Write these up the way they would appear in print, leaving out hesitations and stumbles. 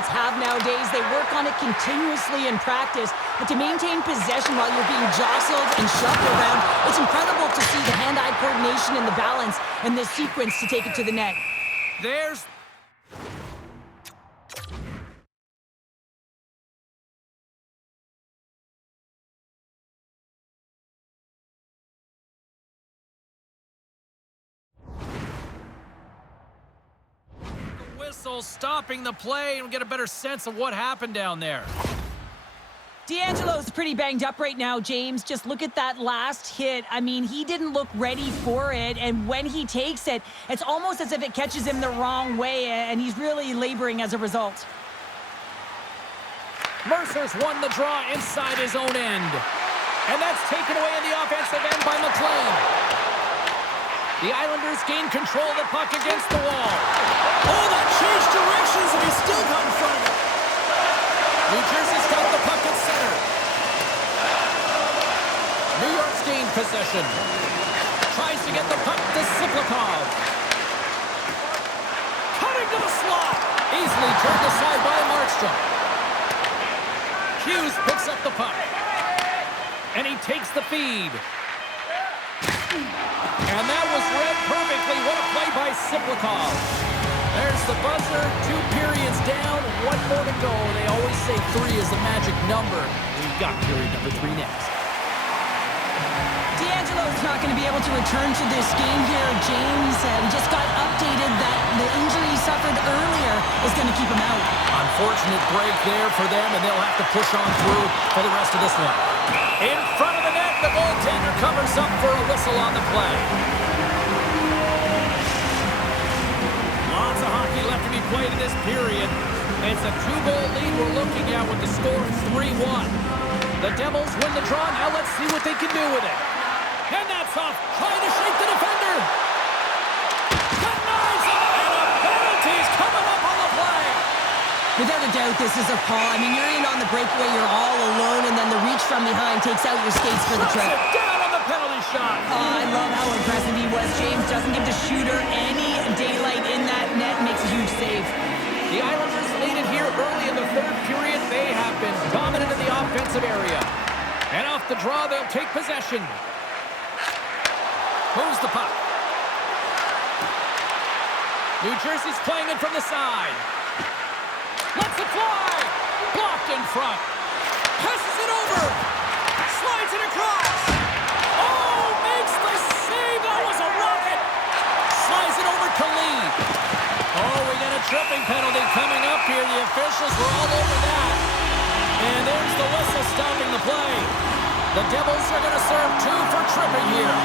athletes have nowadays. They work on it continuously in practice, but to maintain possession while you're being jostled and shoved around, it's incredible to see the hand-eye coordination and the balance in this sequence to take it to the net. There's... whistle stopping the play, and we'll get a better sense of what happened down there. D'Angelo's pretty banged up right now, James. Just look at that last hit. I mean, he didn't look ready for it, and when he takes it, it's almost as if it catches him the wrong way, and he's really laboring as a result. Mercer's won the draw inside his own end, and that's taken away in the offensive end by McLean. The Islanders gain control of the puck against the wall. Oh, that changed directions, and he still got in front of it. New Jersey's got the puck at center. New York's gained possession. Tries to get the puck to Siplikov. Cutting to the slot. Easily turned aside by Markstrom. Hughes picks up the puck. And he takes the feed. And that was read perfectly. What a play by Siplikov. There's the buzzer. 2 periods down. 1 more to go. They always say 3 is the magic number. We've got period number 3 next. D'Angelo's not going to be able to return to this game here, James. We just got updated that the injury he suffered earlier is going to keep him out. Unfortunate break there for them, and they'll have to push on through for the rest of this one. In front of the net, the goaltender covers up for a whistle on the play. Lots of hockey left to be played in this period. It's a 2-goal lead we're looking at with the score 3-1. The Devils win the draw. Now let's see what they can do with it. And that's off. Trying to shake the defender. Denies it. And a penalty's coming up on the play. Without a doubt, this is a call. I mean, you're in on the breakaway, you're all alone, and then the reach from behind takes out your skates for the Shuts trip. it down on the penalty shot. I love how impressive he was. James doesn't give the shooter any daylight in that net, makes a huge save. The Islanders lead it here early in the 3rd period. They have been dominant in the offensive area. And off the draw, they'll take possession. Moves the puck. New Jersey's playing it from the side. Lets it fly. Blocked in front. Passes it over. Slides it across. Oh, makes the save. That was a rocket. Slides it over to Lee. Oh, we got a tripping penalty coming up here. The officials were all over that. And there's the whistle stopping the play. The Devils are going to serve 2 for tripping here.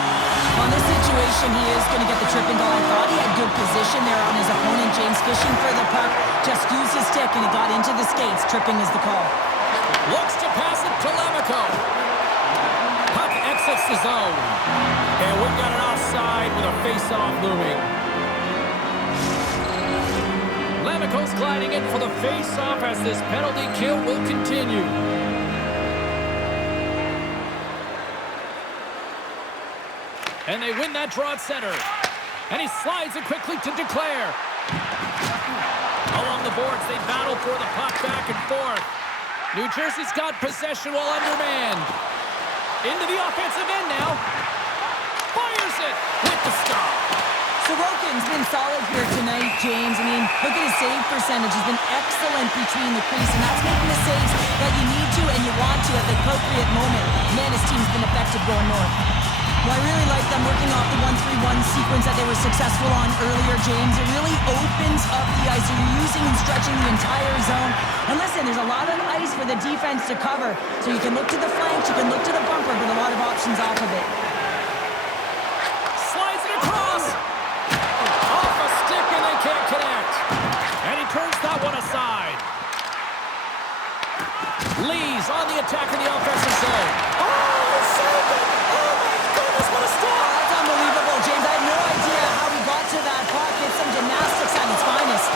On this situation, he is going to get the tripping goal. I thought he had good position there on his opponent. James fishing for the puck. Just used his stick and it got into the skates. Tripping is the call. Looks to pass it to Lemico. Puck exits the zone. And we've got an offside with a face-off looming. Lemico's gliding in for the face-off as this penalty kill will continue. And they win that draw at center. And he slides it quickly to Declare. Along the boards, they battle for the puck back and forth. New Jersey's got possession while undermanned. Into the offensive end now. Fires it with the stop. Sorokin's been solid here tonight, James. I mean, look at his save percentage. He's been excellent between the crease, and that's making the saves that you need to and you want to at the appropriate moment. Man, his team's been effective going north. Well, I really like them working off the 1-3-1 sequence that they were successful on earlier, James. It really opens up the ice. So you're using and stretching the entire zone. And listen, there's a lot of ice for the defense to cover. So you can look to the flanks, you can look to the bumper, but a lot of options off of it. Slides it across. Off a stick and they can't connect. And he turns that one aside. Lee's on the attack in the offensive zone. Oh, he saved it. Oh, my goodness, what a stop. That's unbelievable, James. I had no idea how he got to that puck. It's some gymnastics at its finest.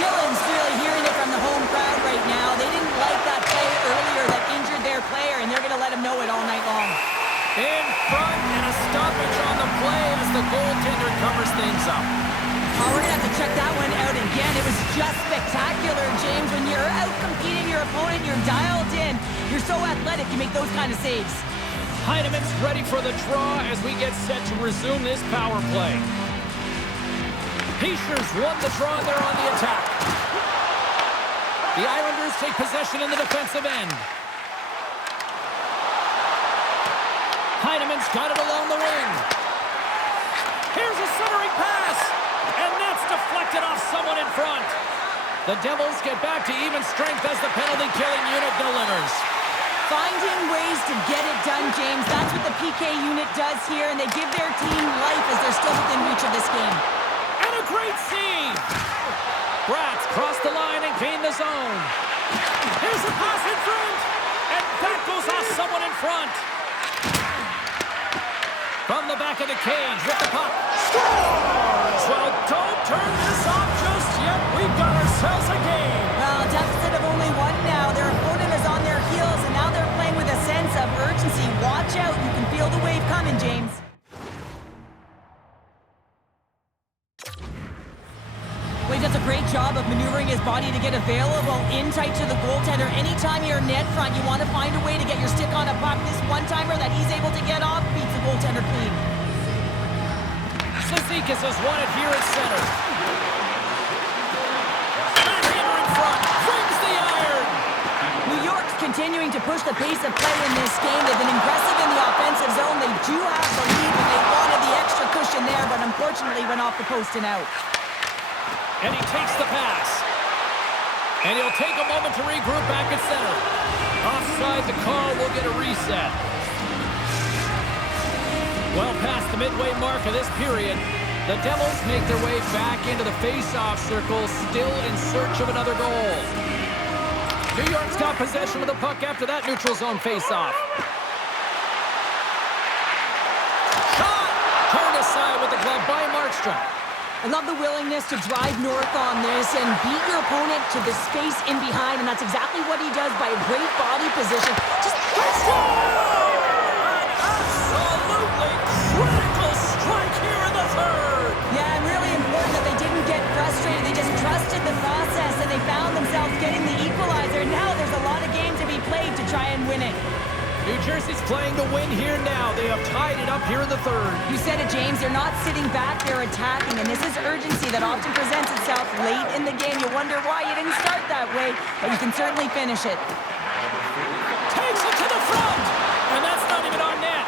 Dylan's really hearing it from the home crowd right now. They didn't like that play earlier that injured their player, and they're going to let him know it all night long. In front and a stoppage on the play as the goaltender covers things up. Oh, we're going to have to check that one out again. It was just spectacular, James. When you're out competing your opponent, you're dialed in. You're so athletic, you make those kind of saves. Heineman's ready for the draw as we get set to resume this power play. Pacers won the draw and they're on the attack. The Islanders take possession in the defensive end. Heineman's got it along the wing. Here's a centering pass. And that's deflected off someone in front. The Devils get back to even strength as the penalty-killing unit delivers. Finding ways to get it done, James. That's what the PK unit does here, and they give their team life as they're still within reach of this game. And a great save. Bratz crossed the line and gained the zone. Here's a pass in front. And that goes off someone in front. From the back of the cage with the puck. Scores! Well, don't turn this off just yet. We've got ourselves a game. Well, a deficit of only one now. Their opponent is on their heels, and now they're playing with a sense of urgency. Watch out. You can feel the wave coming, James. Well, he does a great job of maneuvering his body to get available in tight to the goaltender. Anytime you're net front, you want to find a way to get your stick on a puck. This one-timer that he's able to get off beats the goaltender clean. Cizikas has won it here at center. Backhander in front. Brings the iron. New York's continuing to push the pace of play in this game. They've been aggressive in the offensive zone. They do have the lead, and they wanted the extra cushion there, but unfortunately went off the post and out. And he takes the pass. And he'll take a moment to regroup back at center. Offside, the call will get a reset. Well past the midway mark of this period, the Devils make their way back into the face-off circle, still in search of another goal. New York's got possession of the puck after that neutral zone face-off. Shot! Turned aside with the glove by Markstrom. I love the willingness to drive north on this and beat your opponent to the space in behind, and that's exactly what he does by a great body position. Just An absolutely critical strike here in the third. Yeah, and really important that they didn't get frustrated. They just trusted the process, and they found themselves getting the equalizer. Now there's a lot of game to be played to try and win it. New Jersey's playing to win here now. They have tied it up here in the third. You said it, James. They're not sitting back. They're attacking, and this is urgency that often presents itself late in the game. You wonder why you didn't start that way, but you can certainly finish it. Takes it to the front, and that's not even on net.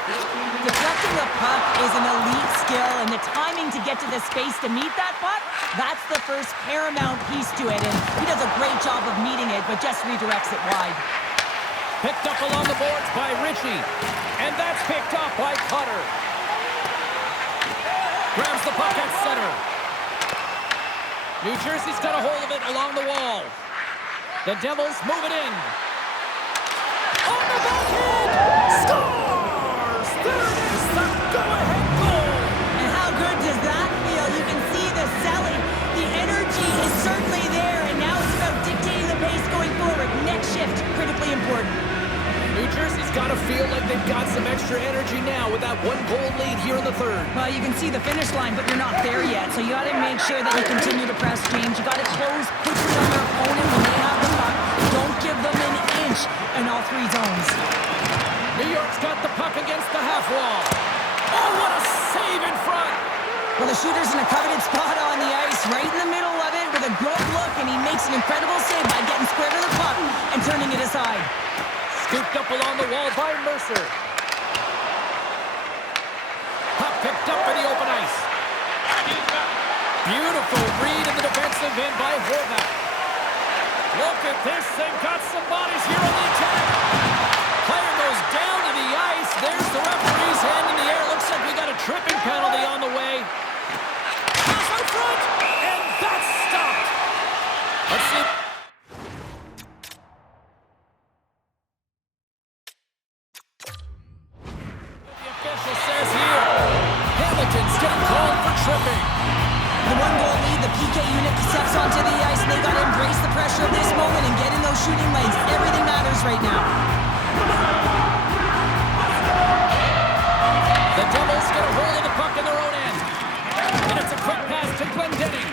Deflecting the puck is an elite skill, and the timing to get to the space to meet that puck, that's the first paramount piece to it, and he does a great job of meeting it, but just redirects it wide. Picked up along the boards by Ritchie. And that's picked up by Cutter. Grabs the puck at center. New Jersey's got a hold of it along the wall. The Devils move it in. On the backhand! Scores! There it is, the go-ahead goal! And how good does that feel? You can see the selling. The energy is certainly there, and now it's about dictating the pace going forward. Next shift, critically important. New Jersey's got to feel like they've got some extra energy now with that one-goal lead here in the third. Well, you can see the finish line, but you're not there yet. So you got to make sure that you continue to press, James. You got to close quickly on your opponent when they have the puck. Don't give them an inch in all three zones. New York's got the puck against the half wall. Oh, what a save in front! Well, the shooter's in a coveted spot on the ice, right in the middle of it with a good look, and he makes an incredible save by getting square to the puck and turning it aside. Scooped up along the wall by Mercer. Puck picked up for the open ice. Beautiful read in the defensive end by Horvat. Look at this, they've got some bodies here on the attack. Player goes down to the ice. There's the referee's hand in the air. Looks like we got a tripping penalty on the way. Pass out front, and that's stopped. Let's see. Tripping. The one-goal lead, the PK unit steps onto the ice, and they got to embrace the pressure of this moment and get in those shooting lanes. Everything matters right now. The Devils get a hold of the puck in their own end. And it's a quick pass to Glendening.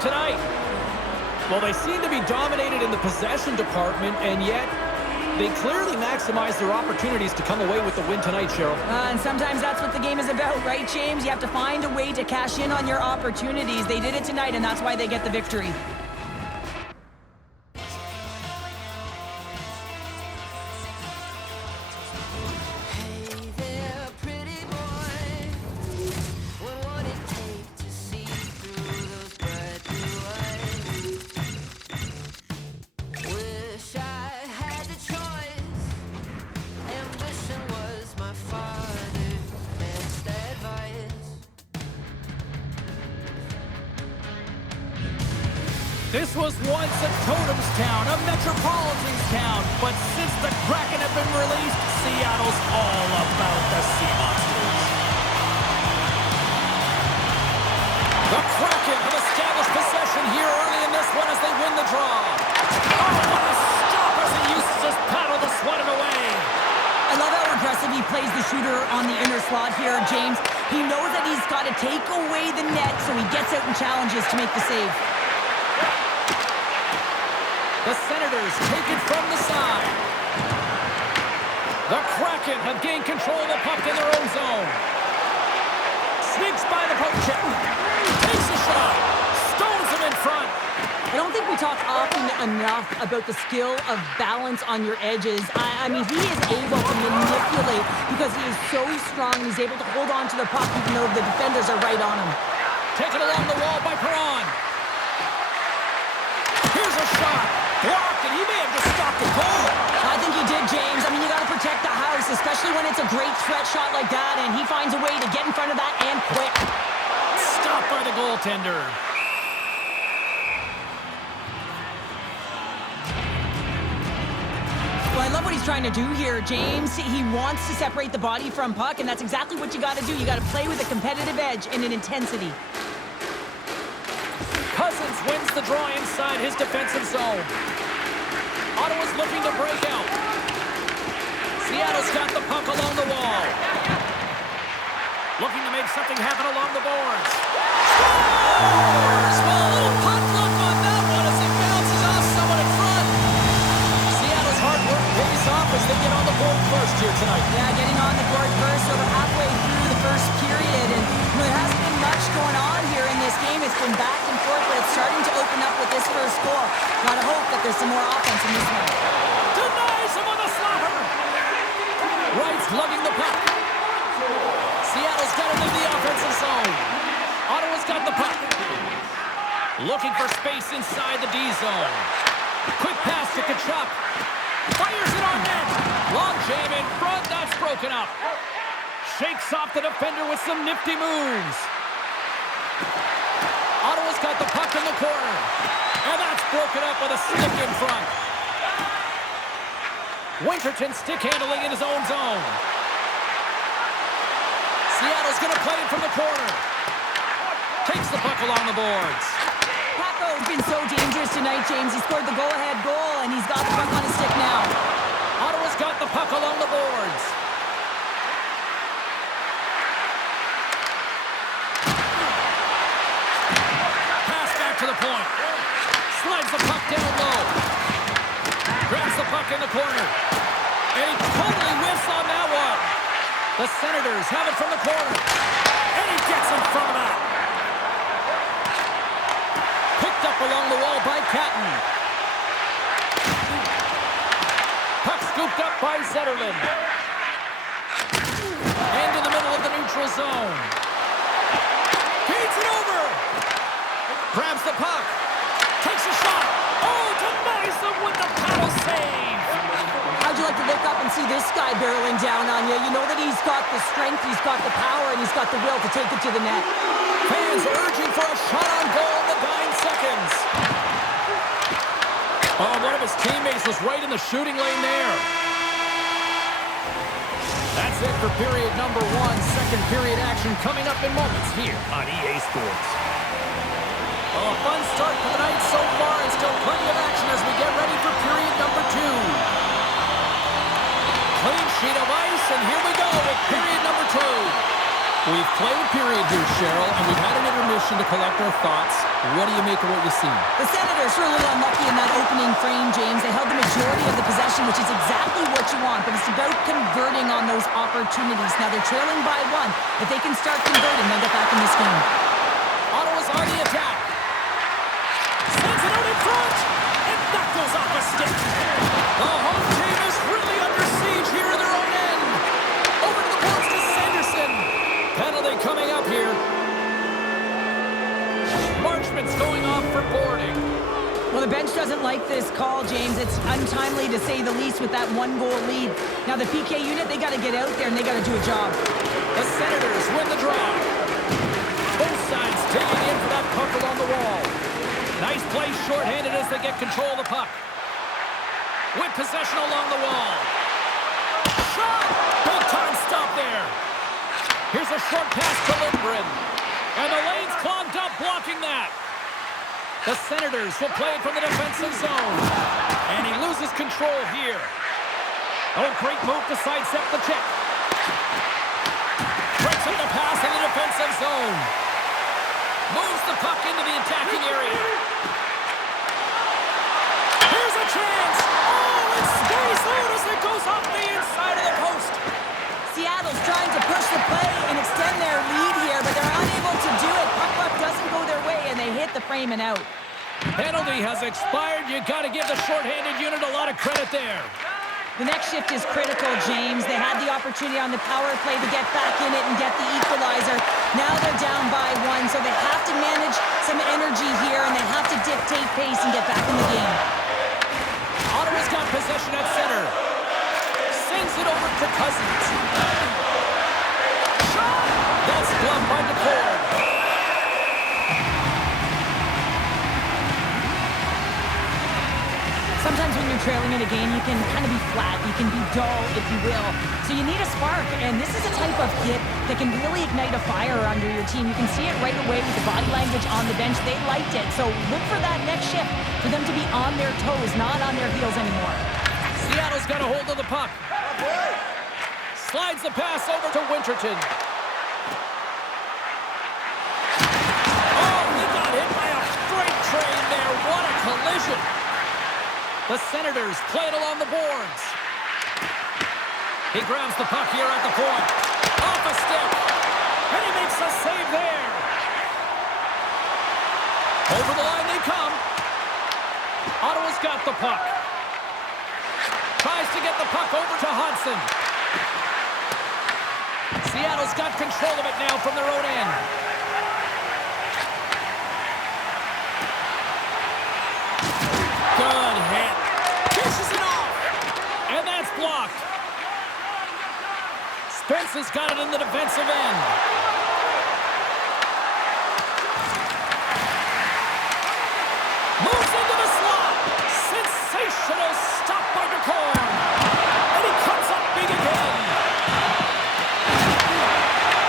tonight? Well, they seem to be dominated in the possession department, and yet they clearly maximize their opportunities to come away with the win tonight, Cheryl. And sometimes that's what the game is about, right, James? You have to find a way to cash in on your opportunities. They did it tonight, and that's why they get the victory. This was once a Totems town, a Metropolitan's town, but since the Kraken have been released, Seattle's all about the Sea Monsters. The Kraken have established possession here early in this one as they win the draw. Oh, what a stop as he uses his paddle to swat it away. I love how aggressive he plays the shooter on the inner slot here, James. He knows that he's got to take away the net, so he gets out and challenges to make the save. The Senators take it from the side. The Kraken have gained control of the puck in their own zone. Sneaks by the poke check. Takes a shot. Stones him in front. I don't think we talk often enough about the skill of balance on your edges. I mean, he is able to manipulate because he is so strong. He's able to hold on to the puck even though the defenders are right on him. Taken along the wall by Perron. Here's a shot. Blocked, and he may have just stopped the goal. I think he did, James. I mean, you got to protect the house, especially when it's a great threat shot like that, and he finds a way to get in front of that and quick. Stopped by the goaltender. Well, I love what he's trying to do here, James. He wants to separate the body from puck, and that's exactly what you got to do. You got to play with a competitive edge and an intensity. Cousins wins the draw inside his defensive zone. Ottawa's looking to break out. Seattle's got the puck along the wall. Looking to make something happen along the boards. Scores! Well, a little puck luck on that one as it bounces off someone in front. Seattle's hard work pays off as they get on the board first here tonight. Yeah, getting on the board first over halfway through the first period, and there hasn't been much going on here in this game. It's been back and forth, but it's starting to open up with this first goal. Gotta hope that there's some more offense in this one. Denies him on the slapper. Wright's lugging the puck. Seattle's got to leave the offensive zone. Ottawa's got the puck. Looking for space inside the D zone. Quick pass to Tkachuk. Fires it on net. Long jam in front. That's broken up. Shakes off the defender with some nifty moves. Ottawa's got the puck in the corner. And that's broken up with a stick in front. Winterton stick handling in his own zone. Seattle's going to play it from the corner. Takes the puck along the boards. Paco's been so dangerous tonight, James. He scored the go-ahead goal, and he's got the puck on his stick now. Ottawa's got the puck along the boards. Pass back to the point. Slides the puck down low. Grabs the puck in the corner. And he totally whiffs on that one. The Senators have it from the corner. And he gets in front of that. Picked up along the wall by Catton. Puck scooped up by Zetterlund. And in the middle of the neutral zone. Feeds it over. Grabs the puck. Takes a shot. Oh, denies them with the paddle save. How'd you like to look up and see this guy barreling down on you? You know that he's got the strength, he's got the power, and he's got the will to take it to the net. Fans urging for a shot on goal in the 9 seconds. Oh, one of his teammates was right in the shooting lane there. That's it for period number 1. Second period action coming up in moments here on EA Sports. Oh, a fun start to the night so far, and still plenty of action as we get ready for period number 2. Clean sheet of ice, and here we go with period number 2. We've played period here, Cheryl, and we've had an intermission. position to collect their thoughts. What do you make of what you see? The Senators were a little unlucky in that opening frame, James. They held the majority of the possession, which is exactly what you want, but it's about converting on those opportunities. Now they're trailing by 1. If they can start converting, they'll get back in this game. Ottawa's on the attack. Sends it out in front. And that goes off a stick. The home team is really under siege here in their own end. Over to the boards to Sanderson. Penalty coming up here. Marchment's going off for boarding. Well, the bench doesn't like this call, James. It's untimely to say the least with that 1-goal lead. Now the PK unit, they got to get out there and they got to do a job. The Senators win the draw. Both sides digging in for that puck along the wall. Nice play shorthanded as they get control of the puck. With possession along the wall. Shot! Big time stop there. Here's a short pass to Lindgren. And the lane's clogged up blocking that. The Senators will play it from the defensive zone. And he loses control here. Oh, great move to sidestep the check. Breaks up the pass in the defensive zone. Moves the puck into the attacking area. Here's a chance. Oh, it stays out as it goes off the inside of the post. Seattle's trying to push the play and extend their lead here, but they're unable to do it. Puck doesn't go their way, and they hit the frame and out. Penalty has expired. You got to give the shorthanded unit a lot of credit there. The next shift is critical, James. They had the opportunity on the power play to get back in it and get the equalizer. Now they're down by 1, so they have to manage some energy here, and they have to dictate pace and get back in the game. Ottawa's got possession at center. Sends it over to Cousins. Shot! That's blocked by DeFord. Sometimes when you're trailing in a game, you can kind of be flat. You can be dull, if you will. So you need a spark, and this is a type of hit that can really ignite a fire under your team. You can see it right away with the body language on the bench. They liked it. So look for that next shift for them to be on their toes, not on their heels anymore. Seattle's got a hold of the puck. Slides the pass over to Winterton. Oh, he got hit by a freight train there. What a collision. The Senators play it along the boards. He grabs the puck here at the point. Off a stick. And he makes a save there. Over the line they come. Ottawa's got the puck. Tries to get the puck over to Hudson. Seattle's got control of it now from their own end. Good hit. Dishes it off. And that's blocked. Spence has got it in the defensive end. Moves into the slot. Sensational stop by DeCorn. And he comes up big again.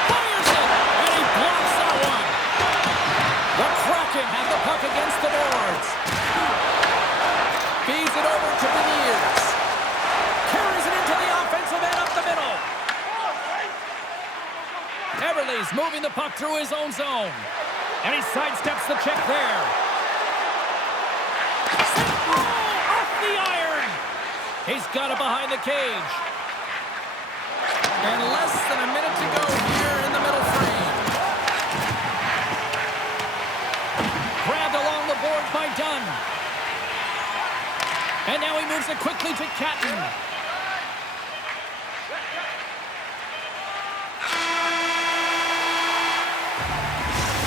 Fires it. And he blocks that one. The Kraken have the puck against the boards. Feeds it over to Beniers. Carries it into the offensive end up the middle. Everly's moving the puck through his own zone. And he sidesteps the check there. Oh, off the iron. He's got it behind the cage. And less than a minute to go here in the middle frame. Grabbed along the board by Dunn. And now he moves it quickly to Catton.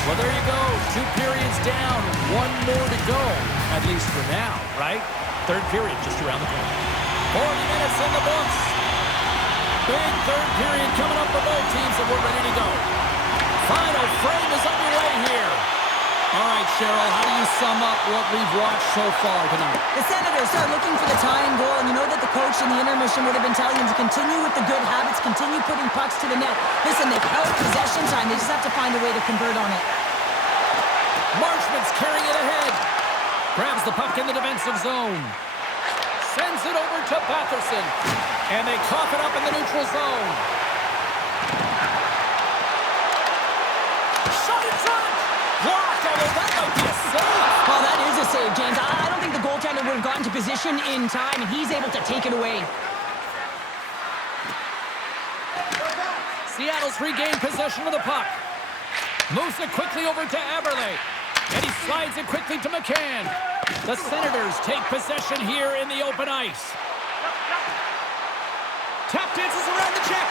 Well, there you go. 2 periods down. 1 more to go. At least for now, right? Third period just around the corner. 40 minutes in the books. Big third period coming up for both teams, and we're ready to go. Final frame is underway here. All right, Cheryl, how do you sum up what we've watched so far tonight? The Senators are looking for the tying goal, and you know that the coach in the intermission would have been telling them to continue with the good habits, continue putting pucks to the net. Listen, they've held possession time. They just have to find a way to convert on it. Marchment's carrying it ahead. Grabs the puck in the defensive zone. Sends it over to Batherson. And they cough it up in the neutral zone. Shot in front. possession in time, and he's able to take it away. Seattle's regained possession of the puck. Moves it quickly over to Eberle. And he slides it quickly to McCann. The Senators take possession here in the open ice. Tap dances around the check.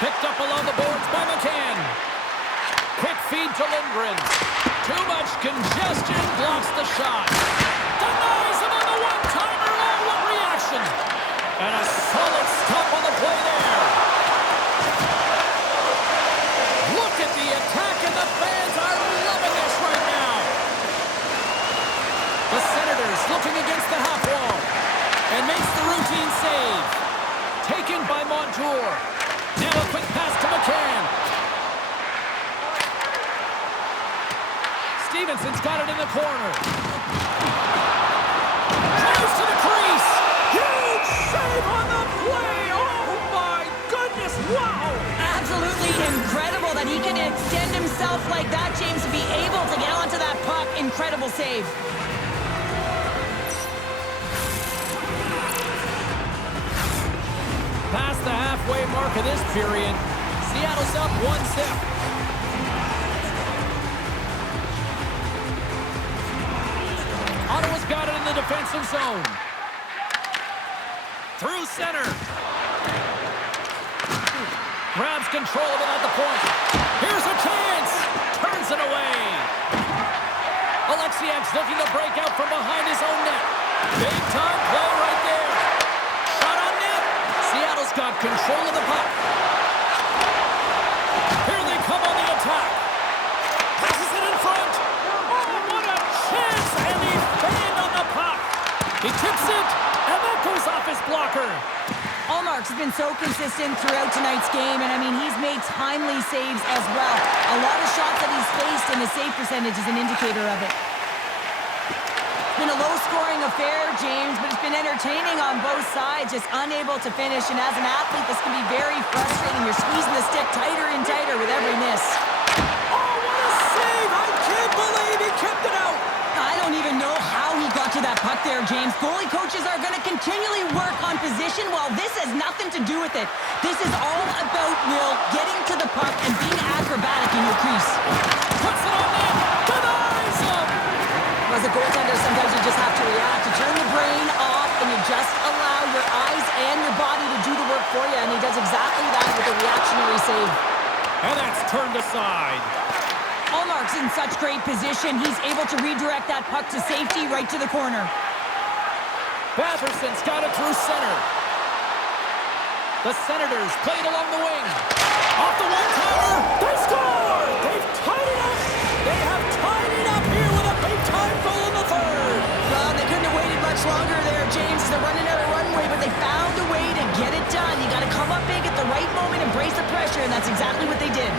Picked up along the boards by McCann. Quick feed to Lindgren. Too much congestion, blocks the shot. Denies him on the one-timer. Oh, what reaction. And a solid stop on the play there. Look at the attack, and the fans are loving this right now. The Senators looking against the half wall and makes the routine save. Taken by Montour. Now a quick pass to McCann. Stevenson's got it in the corner. Drives to the crease. Huge save on the play. Oh, my goodness. Wow. Absolutely incredible that he can extend himself like that, James, to be able to get onto that puck. Incredible save. Past the halfway mark of this period. Seattle's up 1-0. Ottawa's got it in the defensive zone. Through center. Grabs control of it at the point. Here's a chance. Turns it away. Alexiak's looking to break out from behind his own net. Big time play right there. Shot on net. Seattle's got control of the puck. Here they come on the attack. Passes it in front. Oh, what a chance. And he fanned on the puck. He tips it, and that goes off his blocker. Ullmark's been so consistent throughout tonight's game, and I mean, he's made timely saves as well. A lot of shots that he's faced, and his save percentage is an indicator of it. It's been a low-scoring affair, James, but it's been entertaining on both sides, just unable to finish. And as an athlete, this can be very frustrating. You're squeezing the stick tighter and tighter with every miss. Oh, what a save! I can't believe he kept it out. I don't even know how he got to that puck there, James. Goalie coaches are going to continually work on position. Well, this has nothing to do with it. This is all about Will getting to the puck and being acrobatic in your crease. Puts it on net. Denies him. As a goaltender, sometimes you just have to react. You turn the brain off and you just allow your eyes and your body to do the work for you. And he does exactly that with a reactionary save. And that's turned aside. Ullmark's in such great position. He's able to redirect that puck to safety right to the corner. Batherson's got it through center. The Senators played along the wing. Off the one-timer. They score! They've tied it up. They have tied it up here with a big-time goal in the third. Well, they couldn't have waited much longer there, James. They're running out of runway, but they found a way to get it done. You got to come up big at the right moment and brace the pressure, and that's exactly what they did.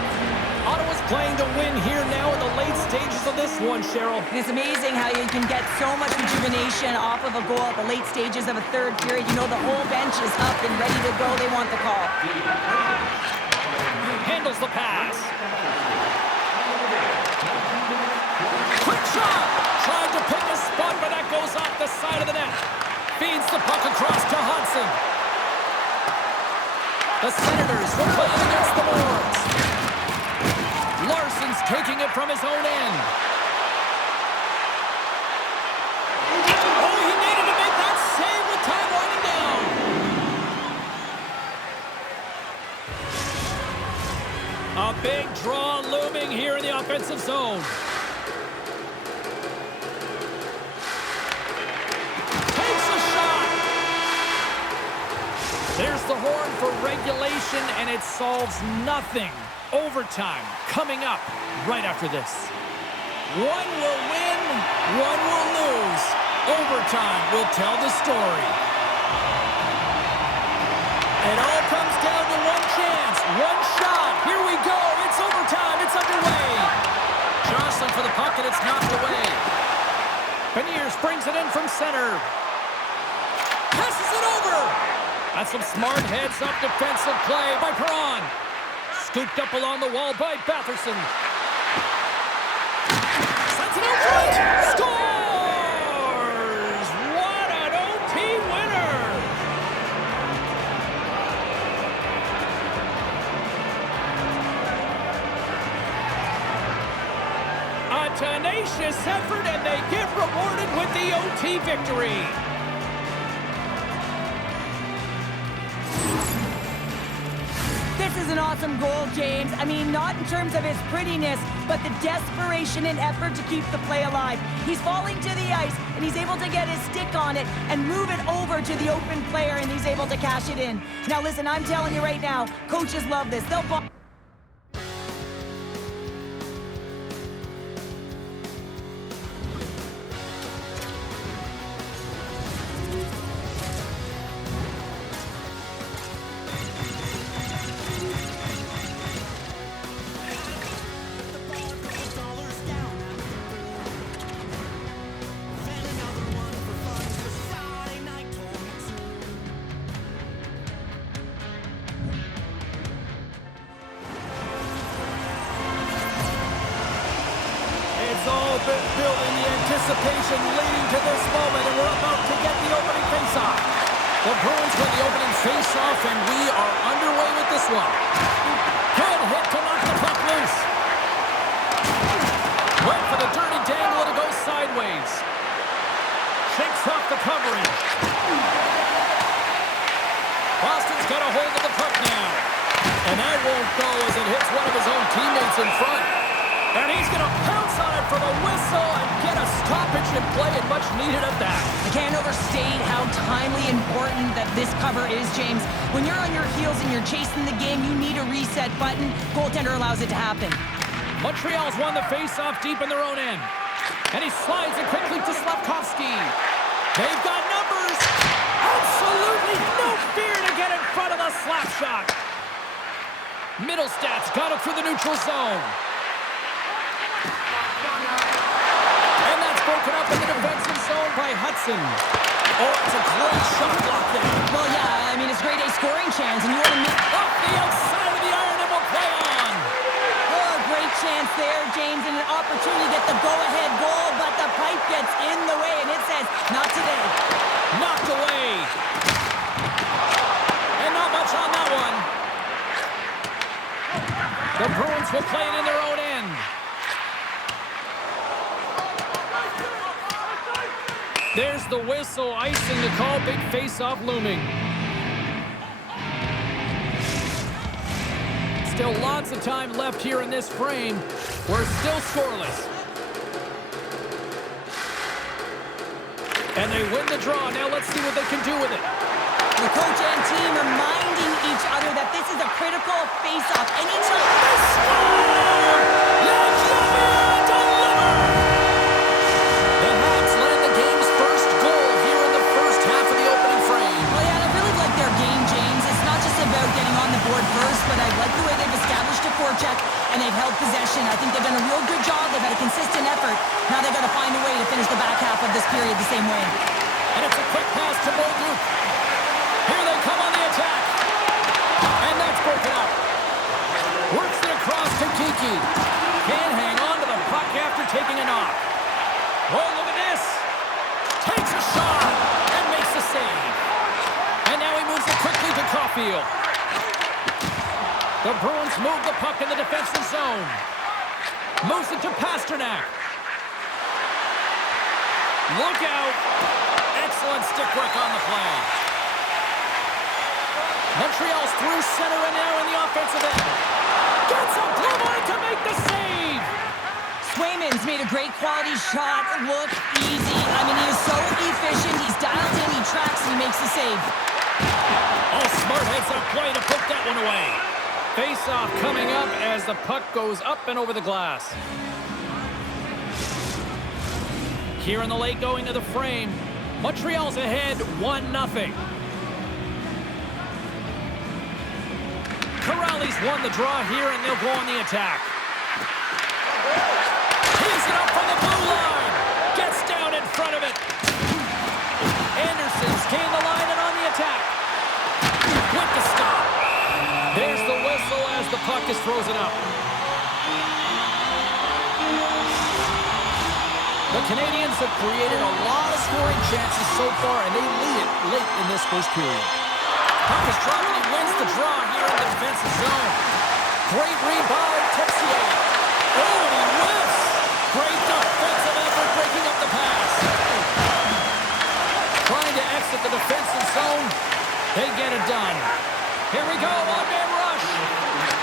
Ottawa's playing to win here now in the late stages of this one, Cheryl. It's amazing how you can get so much rejuvenation off of a goal at the late stages of a third period. You know the whole bench is up and ready to go. They want the call. Handles the pass. Quick shot! Tried to pick a spot, but that goes off the side of the net. Feeds the puck across to Hudson. The Senators will play it against the boards. Larson's taking it from his own end. Oh, he needed to make that save with time winding down. A big draw looming here in the offensive zone. Takes a shot. There's the horn for regulation, and it solves nothing. Overtime coming up right after this. One will win, one will lose. Overtime will tell the story. It all comes down to one chance, one shot. Here we go. It's overtime. It's underway. Jostling for the puck, and it's knocked away. Beniers brings it in from center. Passes it over. That's some smart heads-up defensive play by Perron. Scooped up along the wall by Batherson. Sends it out right. Scores! What an tenacious effort, and they get rewarded with the OT victory. This is an awesome goal, James. I mean, not in terms of his prettiness, but the desperation and effort to keep the play alive. He's falling to the ice, and he's able to get his stick on it and move it over to the open player, and he's able to cash it in. Now, listen, I'm telling you right now, coaches love this. They'll ball. It's all been built in the anticipation leading to this moment, and we're about to get the opening faceoff. The Bruins win the opening faceoff, and we are underway with this one. Good hit to knock the puck loose. Went for the dirty dangle, and it goes sideways. Shakes off the covering. Boston's got a hold of the puck now. And that won't go as it hits one of his own teammates in front. And he's going to pounce on it for the whistle and get a stoppage in play, and much needed at that. I can't overstate how timely important that this cover is, James. When you're on your heels and you're chasing the game, you need a reset button. Goaltender allows it to happen. Montreal's won the face-off deep in their own end. And he slides it quickly to Slafkovsky. They've got numbers. Absolutely no fear to get in front of the slap shot. Middlestad's got it through the neutral zone. And that's broken up in the defensive zone by Hudson. Oh, it's a great shot block there. Well, yeah, I mean, it's a grade A scoring chance, and you want to make... Off the outside of the iron, and will play on. Oh, great chance there, James, and an opportunity to get the go-ahead goal, but the pipe gets in the way, and it says, not today. Knocked away. And not much on that one. The Bruins will play it in their own end. There's the whistle, icing the call, big face-off looming. Still lots of time left here in this frame. We're still scoreless. And they win the draw. Now let's see what they can do with it. The coach and team reminding each other that this is a critical face-off. Anytime they score! The Habs land the game's first goal here in the first half of the opening frame. Well, yeah, I really like their game, James. It's not just about getting on the board first, but I like the way they've established a forecheck and they've held possession. I think they've done a real good job. They've had a consistent effort. Now they've got to find a way to finish the back half of this period the same way. And it's a quick pass to Bolduc. Here they come on the attack. And that's broken up. Works it across to Kiki. Can't hang on to the puck after taking a knock. Oh, look at this. Takes a shot and makes the save. And now he moves it quickly to Caulfield. The Bruins move the puck in the defensive zone. Moves it to Pasternak. Look out. Excellent stick work on the play. Montreal's through center and now in the offensive end. Gets a blue line to make the save. Swayman's made a great quality shot look easy. I mean, he is so efficient. He's dialed in, he tracks, and he makes the save. Oh, smart heads-up play to put that one away. Face-off coming up as the puck goes up and over the glass. Here in the late going to the frame. Montreal's ahead 1-0. Corrales won the draw here, and they'll go on the attack. He's it up from the blue line. Gets down in front of it. Anderson's gained the line and on the attack. With the stop. There's the whistle as the puck is frozen up. The Canadians have created a lot of scoring chances so far, and they lead it late in this first period. Puck is dropped, and he wins the draw here in the defensive zone. Great rebound, Texier. Oh, and he whiffs. Great defensive effort breaking up the pass. Trying to exit the defensive zone. They get it done. Here we go, one-man rush.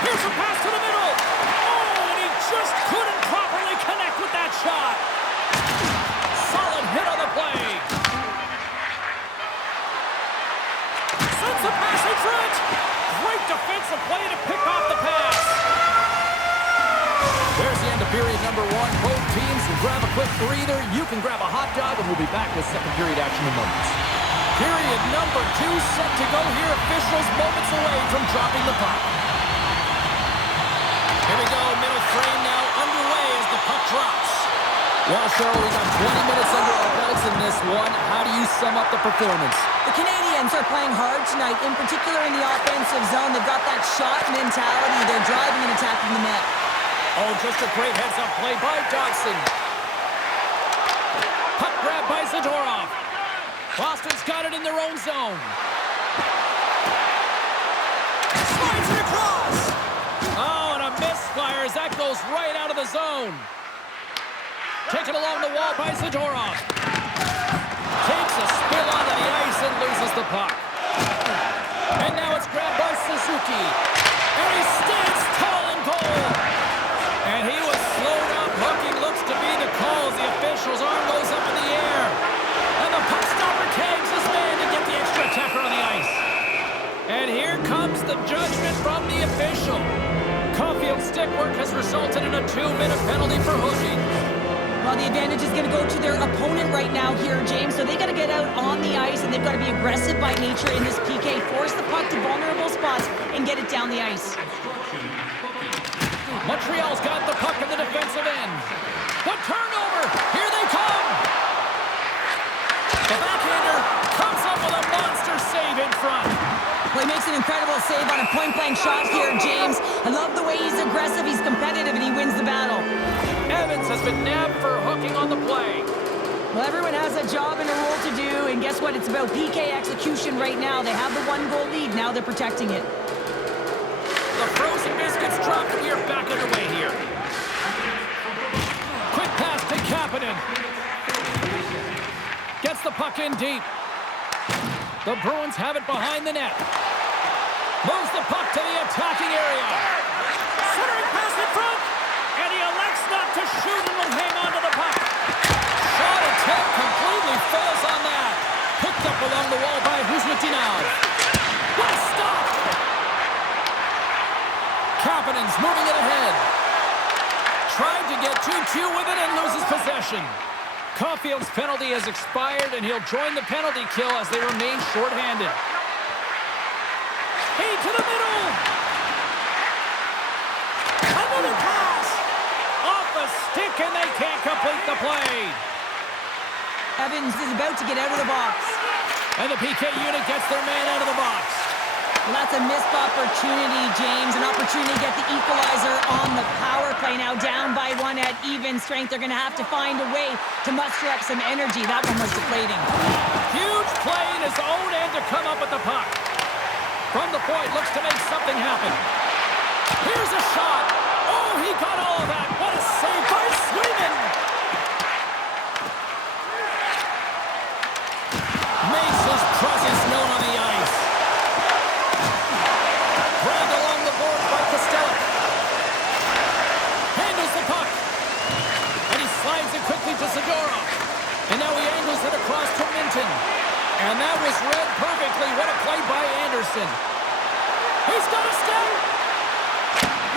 Here's a pass to the middle. Oh, and he just couldn't properly connect with that shot. Solid hit on the play. Sends the pass in front. Great defensive play to pick off the pass. There's the end of period number one. Both teams will grab a quick breather. You can grab a hot dog, and we'll be back with second period action in moments. Period number two set to go here. Officials moments away from dropping the puck. Here we go. Middle frame now underway as the puck drops. Well, Cheryl, we got 20 minutes under our belts in this one. How do you sum up the performance? The Canadiens are playing hard tonight, in particular in the offensive zone. They've got that shot mentality. They're driving and attacking the net. Oh, just a great heads-up play by Dodson. Puck grab by Zadorov. Boston's got it in their own zone. Slides it across. Oh, and a misfire as that goes right out of the zone. Taken along the wall by Zadorov. Takes a spill onto the ice and loses the puck. And now it's grabbed by Suzuki. And he stands tall in goal. And he was slowed up. Hooking looks to be the call as the official's arm goes up in the air. And the puck stopper tags his man to get the extra attacker on the ice. And here comes the judgment from the official. Caulfield's stick work has resulted in a 2-minute penalty for hooking. Well, the advantage is going to go to their opponent right now here, James. So they got to get out on the ice, and they've got to be aggressive by nature in this PK. Force the puck to vulnerable spots and get it down the ice. Montreal's got the puck in the defensive end. The turnover. Here they come. The backhander comes up with a monster save in front. Well, he makes an incredible save on a point-blank shot here, James. I love the way he's aggressive, he's competitive, and he wins the battle. Evans has been nabbed for hooking on the play. Well, everyone has a job and a role to do, and guess what? It's about PK execution right now. They have the one-goal lead. Now they're protecting it. The frozen biscuits dropped, and we are back underway here. Quick pass to Kapanen. Gets the puck in deep. The Bruins have it behind the net. Moves the puck to the attacking area. Centering pass in front. And he elects not to shoot and will hang on to the puck. Shot attempt completely fails on that. Picked up along the wall by Kuzmitinov. What a stop! Kapanen's moving it ahead. Tried to get too cute with it and loses possession. Caulfield's penalty has expired, and he'll join the penalty kill as they remain shorthanded. Hey, to the middle! Another pass! Off a stick, and they can't complete the play. Evans is about to get out of the box. And the PK unit gets their man out of the box. Well, that's a missed opportunity, James. An opportunity to get the equalizer on the power play. Now down by one at even strength. They're going to have to find a way to muster up some energy. That one was deflating. Huge play in his own end to come up with the puck. From the point, looks to make something happen. Here's a shot. Oh, he got all of that. What a save by Sweden. Makes his presence known on the ice. Dragged along the boards by Costello. Handles the puck. And he slides it quickly to Zadorov. And now he angles it across to Minton. And that was read perfectly. What a play by Anderson. He's got a step.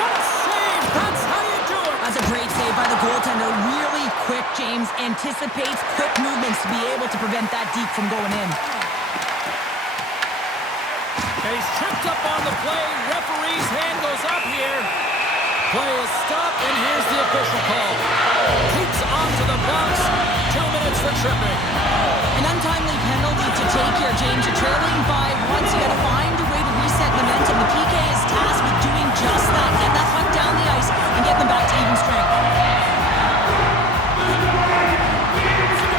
What a save. That's how you do it. That's a great save by the goaltender. Really quick, James. Anticipates quick movements to be able to prevent that deep from going in. And he's tripped up on the play. Referee's hand goes up here. Play is stopped, and here's the official call. Keeps onto the box. 2 minutes for tripping. An untimely penalty to take here, James. You're trailing by once. You got to find a way to reset momentum. The PK is tasked with doing just that. Get that puck down the ice and get them back to even strength.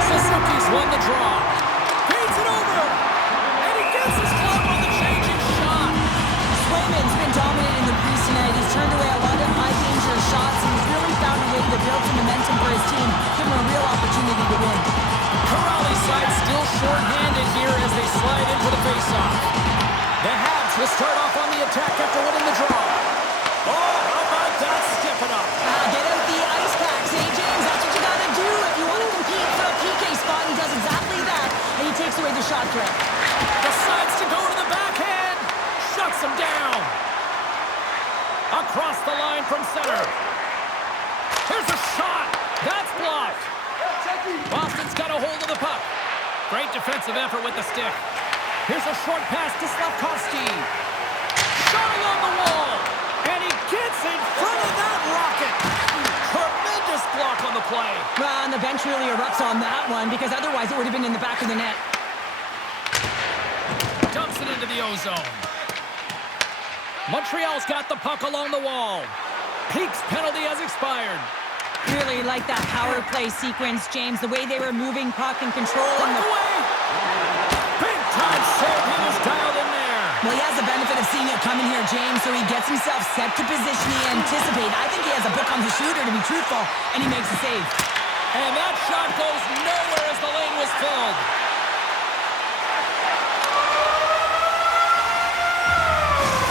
Suzuki's won the draw. Feeds it over. And he gets his glove on the changing shot. Swayman's been dominating the crease tonight. He's turned away a lot of high-danger shots, and he's really found a way to build some momentum for his faceoff. The Habs will start off on the attack after winning the draw. Oh, how about that stepping up? Get out the ice packs, hey, James? That's what you got to do if you want to compete for a PK spot. He does exactly that, and he takes away the shot threat. Decides to go to the backhand. Shuts him down. Across the line from center. Here's a shot. That's blocked. Boston's got a hold of the puck. Great defensive effort with the stick. Here's a short pass to Slafkovsky. Shot along the wall. And he gets in front of that rocket. Tremendous block on the play. Well, and the bench really erupts on that one because otherwise it would have been in the back of the net. Dumps it into the ozone. Montreal's got the puck along the wall. Peak's penalty has expired. Really like that power play sequence, James. The way they were moving puck and controlling the... Away! Big time save. He was dialed in there. Well, he has the benefit of seeing it coming here, James, so he gets himself set to position he anticipated. I think he has a book on the shooter, to be truthful, and he makes a save. And that shot goes nowhere as the lane was filled.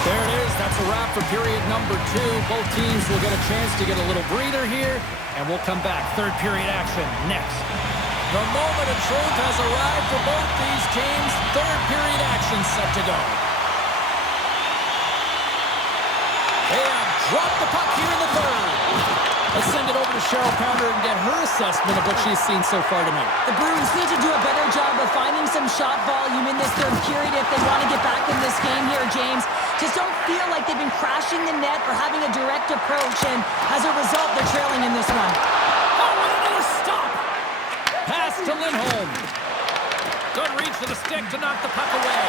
There it is. That's a wrap for period number 2. Both teams will get a chance to get a little breather here, and we'll come back. Third period action next. The moment of truth has arrived for both these teams. Third period action set to go. They have dropped the puck here in the third. Let's send it over to Cheryl Pounder and get her assessment of what she's seen so far tonight. The Bruins need to do a better job of finding some shot volume in this third period if they want to get back in this game here, James. Just don't feel like they've been crashing the net or having a direct approach, and as a result, they're trailing in this one. Oh, and another stop! Pass to Lindholm. Good reach to the stick to knock the puck away.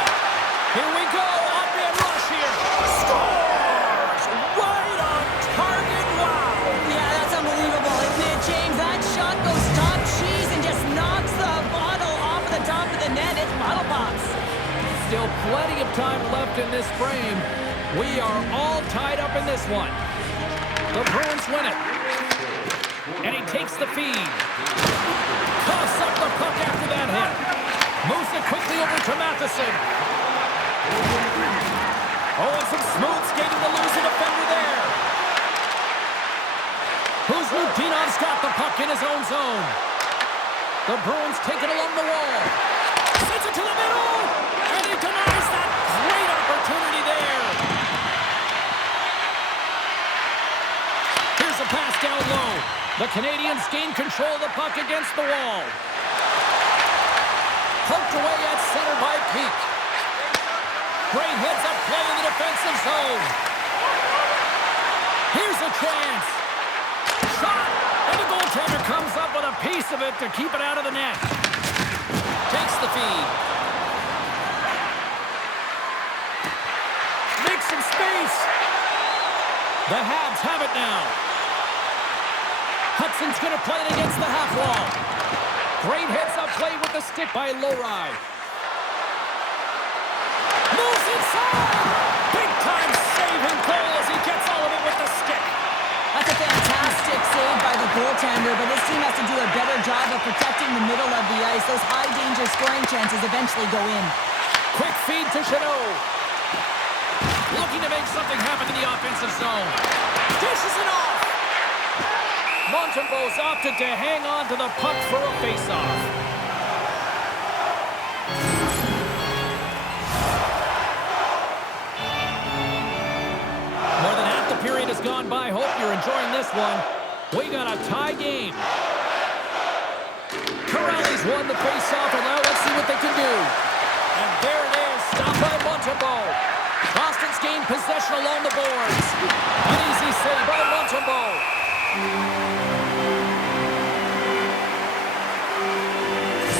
Here we go, off-man rush here. Scores! Right on target, wow! Yeah, that's unbelievable, isn't it, James? That shot goes top cheese and just knocks the bottle off the top of the net. It's bottle pops. Still plenty of time left in this frame. We are all tied up in this one. The Bruins win it. And he takes the feed. Coughs up the puck after that hit. Moves it quickly over to Matheson. Oh, and some smooth skating to lose a defender there. Kuzmutinov's got the puck in his own zone. The Bruins take it along the wall. Sends it to the middle. And he denies that great opportunity there. Here's a pass down low. The Canadians gain control of the puck against the wall. Poked away at center by Peak. Great heads up play in the defensive zone. Here's a chance. Shot. And the goaltender comes up with a piece of it to keep it out of the net. Takes the feed. Makes some space. The Habs have it now. Hudson's going to play it against the half wall. Great heads-up play with the stick by Lowry. Moves inside. Big-time save and goal as he gets all of it with the stick. That's a fantastic save by the goaltender, but this team has to do a better job of protecting the middle of the ice. Those high-danger scoring chances eventually go in. Quick feed to Chanot. Looking to make something happen in the offensive zone. Dishes it off. Montembeault's opted to hang on to the puck for a face-off. More than half the period has gone by. Hope you're enjoying this one. We got a tie game. Corrales won the face-off, and now let's see what they can do. And there it is, stopped by Montembeault. Boston's gained possession along the boards. An easy save by Montembeault.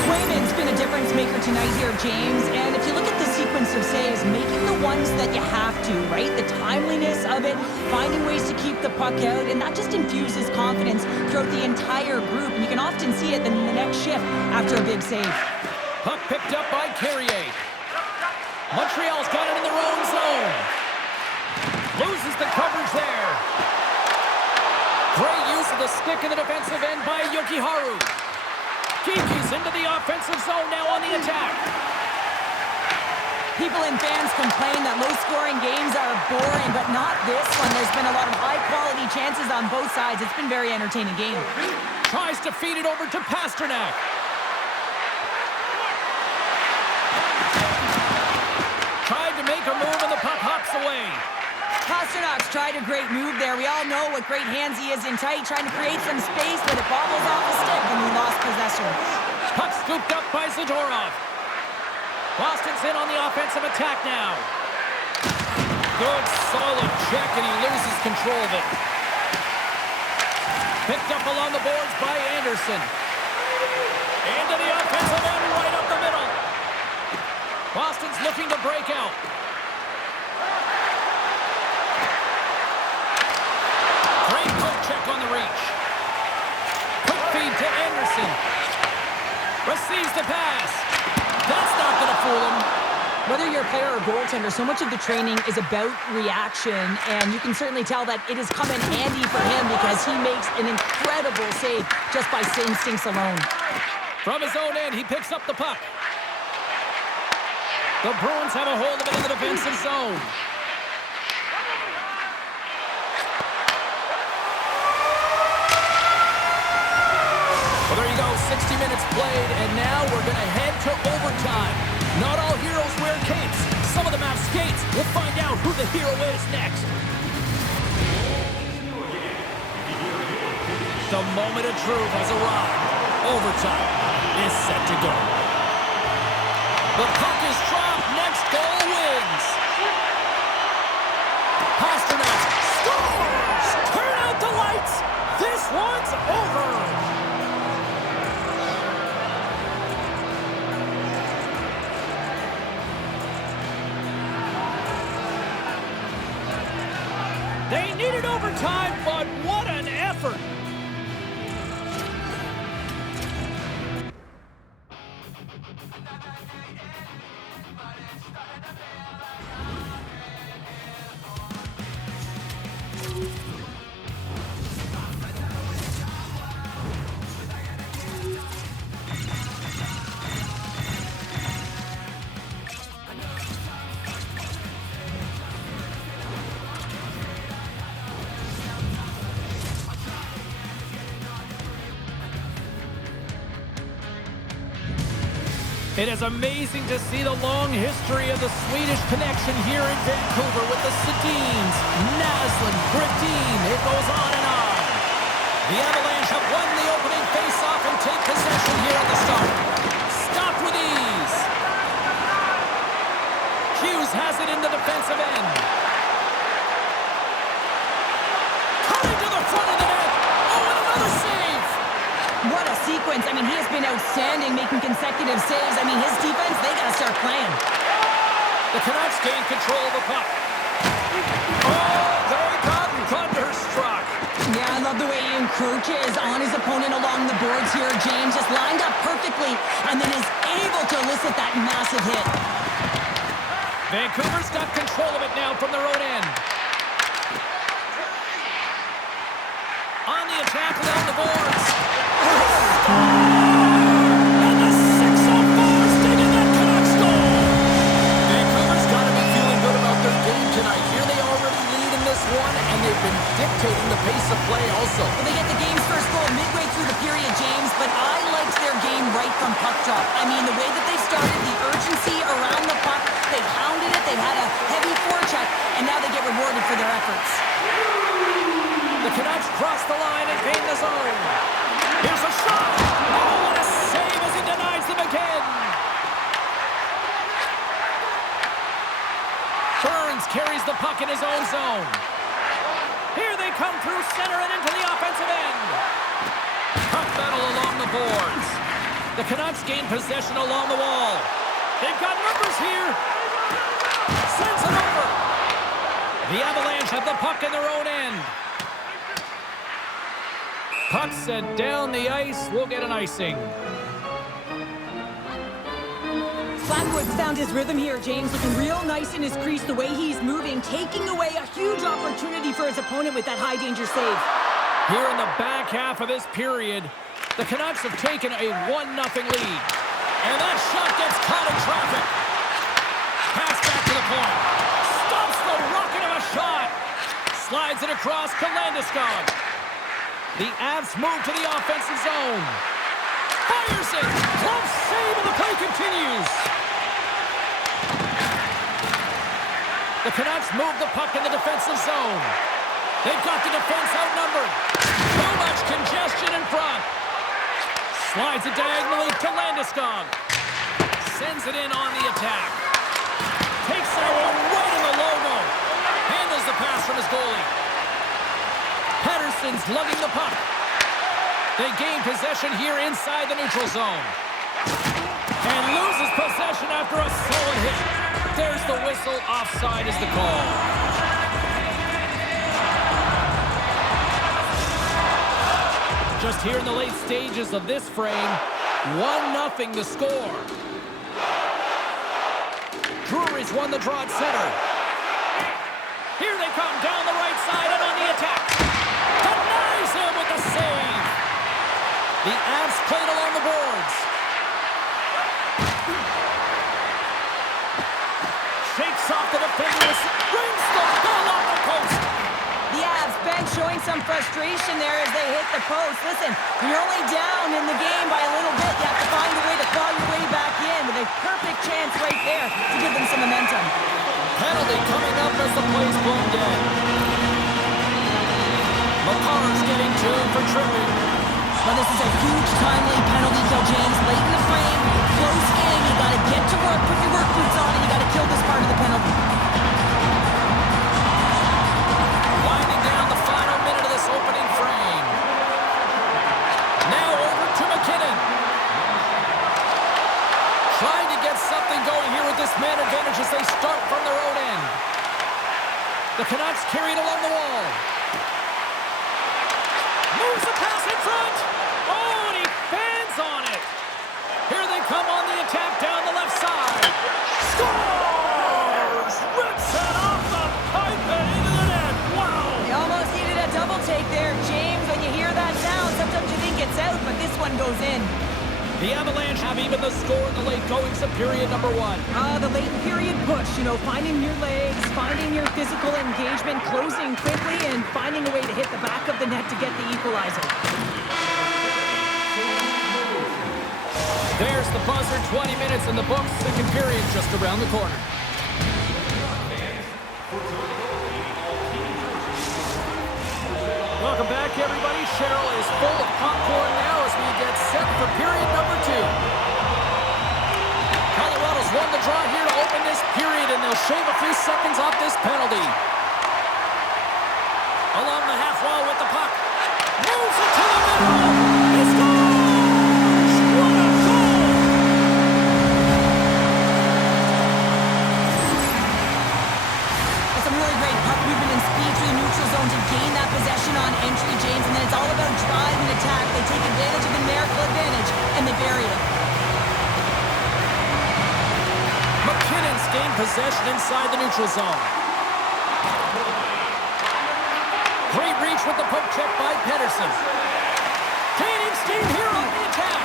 Swayman's been a difference maker tonight here, James. And if you look at the sequence of saves, making the ones that you have to, right? The timeliness of it, finding ways to keep the puck out, and that just infuses confidence throughout the entire group. And you can often see it in the next shift after a big save. Puck picked up by Carrier. Montreal's got it in their own zone. Loses the coverage there. Great use of the stick in the defensive end by Jokiharju. Kiki's into the offensive zone now on the attack. people and fans complain that low-scoring games are boring, but not this one. There's been a lot of high-quality chances on both sides. It's been a very entertaining game. Tries to feed it over to Pastrnak. Tried to make a move and the puck hops away. Pasternak's tried a great move there. We all know what great hands he is in tight, trying to create some space, but it bobbles off the stick and we lost possession. Puck scooped up by Zadorov. Boston's in on the offensive attack now. Good, solid check, and he loses control of it. Picked up along the boards by Anderson. Into the offensive end, right up the middle. Boston's looking to break out. Great poke check on the reach. Quick feed to Anderson. Receives the pass. That's not going to fool him. Whether you're a player or goaltender, so much of the training is about reaction, and you can certainly tell that it has come in handy for him because he makes an incredible save just by instincts alone. From his own end, he picks up the puck. The Bruins have a hold of it in the defensive zone. Well, there you go, 60 minutes played, and now we're going to head to overtime. Not all heroes wear capes. Some of them have skates. We'll find out who the hero is next. The moment of truth has arrived. Overtime is set to go. The puck is dropped. Next goal wins. Pastrnak scores! Turn out the lights. This one's over. They needed overtime, but what an effort. It is amazing to see the long history of the Swedish connection here in Vancouver with the Sedins, Naslund, Brodin. It goes on and on. The Avalanche have won the opening faceoff and take possession here at the start. Stopped with ease. Hughes has it in the defensive end. Cutting to the front of the net. Oh, and another save. What a sequence. I mean, he has been outstanding making consecutive saves. I mean, his defense, they got to start playing. The Canucks gain control of the puck. Oh, they got thunderstruck. Yeah, I love the way he encroaches on his opponent along the boards here. James just lined up perfectly and then is able to elicit that massive hit. Vancouver's got control of it now from their own end. On the attack along the boards. And the 604's taking that Canucks goal. Vancouver's got to be feeling good about their game tonight. Here they already lead in this one, and they've been dictating the pace of play also. Well, they get the game's first goal midway through the period, James, but I liked their game right from puck drop. I mean, the way that they started, the urgency around the puck, they hounded it, they had a heavy forecheck, and now they get rewarded for their efforts. The Canucks cross the line and gain the zone. Here's a shot. Oh, what a save as he denies them again. Burns carries the puck in his own zone. Here they come through center and into the offensive end. Puck battle along the boards. The Canucks gain possession along the wall. They've got numbers here. Sends it over. The Avalanche have the puck in their own end. Puck sent down the ice. We'll get an icing. Blackwood found his rhythm here, James, looking real nice in his crease, the way he's moving, taking away a huge opportunity for his opponent with that high-danger save. Here in the back half of this period, the Canucks have taken a 1-0 lead. And that shot gets caught in traffic. Pass it across to Landeskog. The Avs move to the offensive zone. Fires it! Close save, and the play continues. The Canucks move the puck in the defensive zone. They've got the defense outnumbered. Too much congestion in front. Slides it diagonally to Landeskog. Sends it in on the attack. Takes that one right in the logo. Handles the pass from his goalie. Pettersson's lugging the puck. They gain possession here inside the neutral zone. And loses possession after a solid hit. There's the whistle. Offside is the call. Just here in the late stages of this frame, 1-0 the score. Drury's won the draw at center. Here they come down the right side and on the attack. Denies him with the save. The Avs played along the boards. Shakes off the defender. Brings the ball off the post. The Avs bench showing some frustration there as they hit the post. Listen, when you're only down in the game by a little bit, you have to find a way to claw your way back in with a perfect chance right there to give them some momentum. Penalty coming up as the play's blown dead. Makar's getting two for tripping. Well, this is a huge timely penalty kill, James. Late in the frame, close game. You got to get to work, put your work boots on, and you got to kill this part of the penalty. Winding down the final minute of this opening frame. Now over to McKinnon. Trying to get something going here with this man advantage as they start from their own end. The Canucks carried along the wall. Moves the pass in front. Oh, and he fans on it. Here they come on the attack down the left side. Scores! Rips it off the pipe and into the net. Wow! You almost needed a double take there, James. When you hear that sound, sometimes you think it's out, but this one goes in. The Avalanche have even the score in the late goings of period number one. The late period push, finding your legs, finding your physical engagement, closing quickly, and finding a way to hit the back of the net to get the equalizer. There's the buzzer, 20 minutes in the books, second period just around the corner. Welcome back, everybody. Cheryl is full of popcorn now as we get set for period number two. Colorado's won the draw here to open this period, and they'll shave a few seconds off this penalty. Along the half wall with the puck. Moves it to the middle. He scores! What a goal! Some really great puck movement and speed through the neutral zone to gain that possession on entry, James, and then it's all about drive and attack. They take advantage of the numerical advantage, and they bury it. McKinnon's gained possession inside the neutral zone. Great reach with the poke check by Pettersson. Gaining steam here on the attack.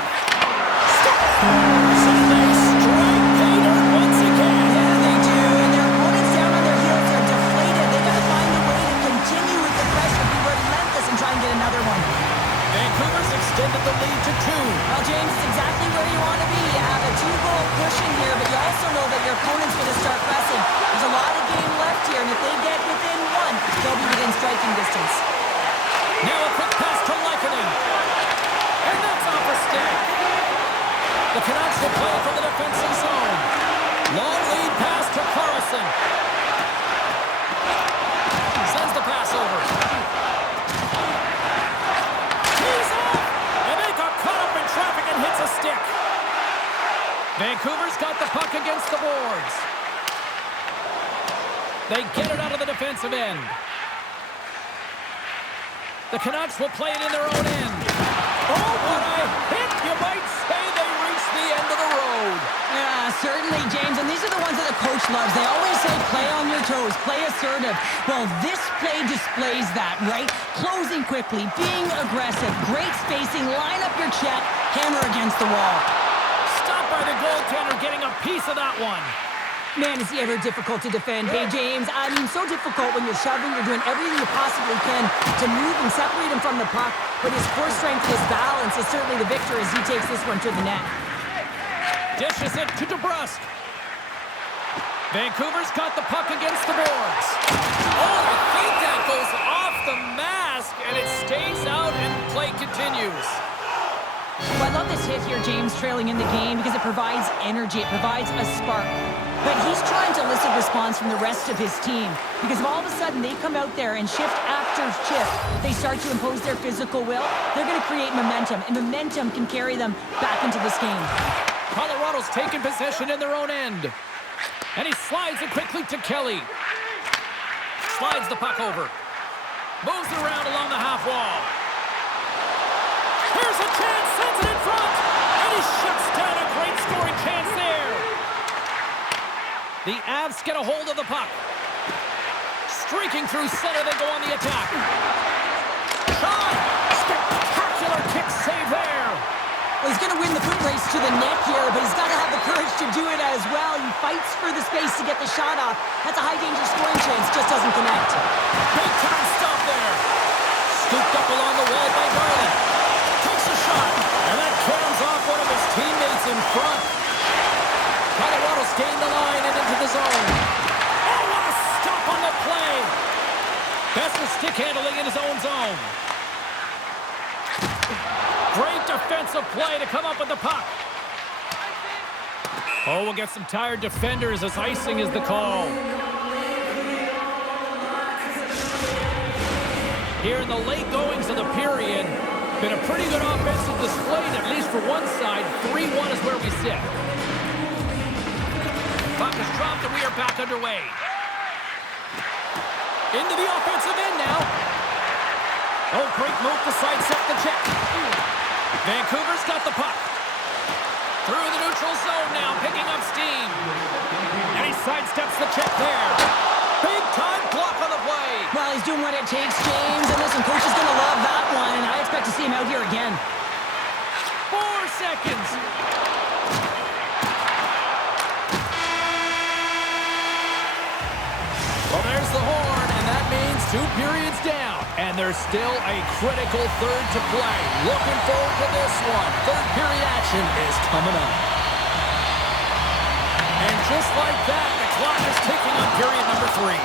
Scores! And they strike pay dirt once again. Yeah, they do, and their opponents down on their heels are deflated. They got to find a way to continue with the pressure, be relentless, and try and get another one. Vancouver's extended the lead to 2. Well, James, it's exactly where you want to be. You have a 2-goal push in here, but you also know that your opponent's going to start pressing. There's a lot of game left here, and if they get within one, they'll be within striking distance. Now a quick pass to Lehkonen. And that's off a stick. The Canucks will play from the defensive zone. Long lead pass to Karlsson. Sends the pass over. He's off! And they got caught up in traffic and hits a stick. Vancouver's got the puck against the boards. They get it out of the defensive end. The Canucks will play it in their own end. Oh, what a hit! You might say they reached the end of the road. Yeah, certainly, James. And these are the ones that the coach loves. They always say, play on your toes, play assertive. Well, this play displays that, right? Closing quickly, being aggressive, great spacing, line up your check, hammer against the wall. Stopped by the goaltender, getting a piece of that one. Man, is he ever difficult to defend. Hey, James, I mean, so difficult when you're shoving, you're doing everything you possibly can to move and separate him from the puck, but his core strength and his balance is certainly the victor as he takes this one to the net. Dishes it to DeBrusk. Vancouver's got the puck against the boards. Oh, I think that goes off the mask, and it stays out, and play continues. Well, I love this hit here, James, trailing in the game, because it provides energy, it provides a spark. But he's trying to elicit response from the rest of his team, because if all of a sudden they come out there and shift after shift, they start to impose their physical will, they're going to create momentum, and momentum can carry them back into this game. Colorado's taking possession in their own end. And he slides it quickly to Kelly. Slides the puck over. Moves it around along the half wall. Here's a chance, sends it in front. And he shuts down a great scoring chance there. The Avs get a hold of the puck. Streaking through center, they go on the attack. Shot! Spectacular kick save there. Well, he's going to win the foot race to the net here, but he's got to have the courage to do it as well. He fights for the space to get the shot off. That's a high-danger scoring chance, just doesn't connect. Big-time stop there. Scooped up along the wall by Garland. Takes a shot, and that turns off one of his teammates in front. Colorado's gained the line and into the zone. Oh, what a stop on the play. Besser stick handling in his own zone. Great defensive play to come up with the puck. Oh, we'll get some tired defenders as icing is the call. Here in the late goings of the period, been a pretty good offensive display, at least for one side. 3-1 is where we sit. Puck is dropped and we are back underway. Into the offensive end now. Oh, great move to sidestep the check. Vancouver's got the puck. Through the neutral zone now, picking up steam. And he sidesteps the check there. Big time block on the play. Well, he's doing what it takes, James. And listen, coach is going to love that one, and I expect to see him out here again. 4 seconds. Well, there's the horn, and that means 2 periods down. And there's still a critical third to play. Looking forward to this one. Third period action is coming up. And just like that, the clock is ticking on period number 3.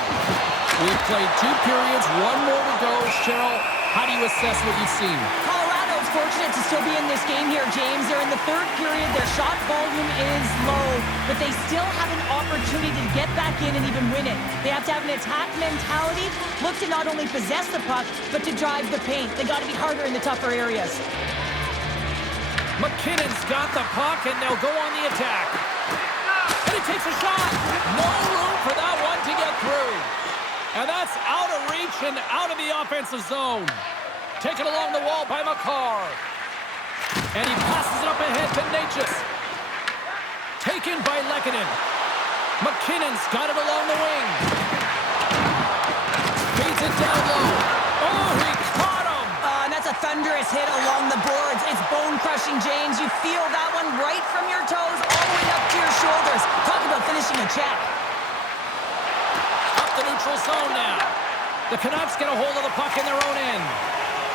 We've played 2 periods, 1 more to go. Cheryl, how do you assess what you've seen? Colorado is fortunate to still be in this game here, James. They're in the third period. Their shot volume is low, but they still have an opportunity to get back in and even win it. They have to have an attack mentality, look to not only possess the puck, but to drive the paint. They got to be harder in the tougher areas. McKinnon's got the puck, and they'll go on the attack. And he takes a shot. No room for that one to get through. And that's out of reach and out of the offensive zone. Taken along the wall by Makar. And he passes it up ahead to Necas. Taken by Lehkonen. McKinnon's got it along the wing. Feeds it down low. Oh, he caught him. And that's a thunderous hit along the boards. It's bone-crushing, James. You feel that one right from your toes all the way up to your shoulders. Talk about finishing a check. Up the neutral zone now. The Canucks get a hold of the puck in their own end.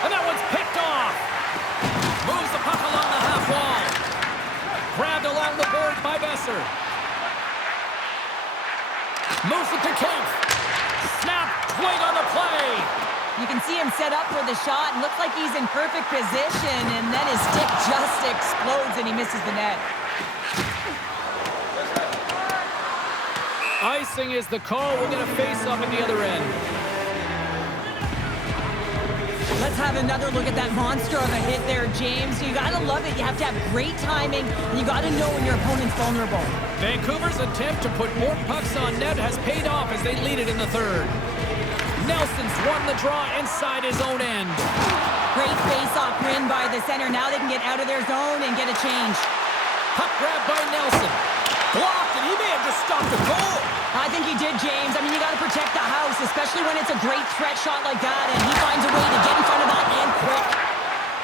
And that one's picked off. Moves the puck along the half wall. Grabbed along the board by Besser. Moves it to Kemp. Snap, twig on the play. You can see him set up for the shot and looks like he's in perfect position, and then his stick just explodes and he misses the net. Icing is the call. We'll get a face-off at the other end. Let's have another look at that monster of a hit there, James. You gotta love it. You have to have great timing, and you gotta know when your opponent's vulnerable. Vancouver's attempt to put more pucks on net has paid off as they lead it in the third. Nelson's won the draw inside his own end. Great face-off win by the center. Now they can get out of their zone and get a change. Puck grab by Nelson. Blocked, and he may have just stopped the goal. I think he did, James. I mean, you got to protect the house, especially when it's a great threat shot like that, and he finds a way to get in front of that and quick.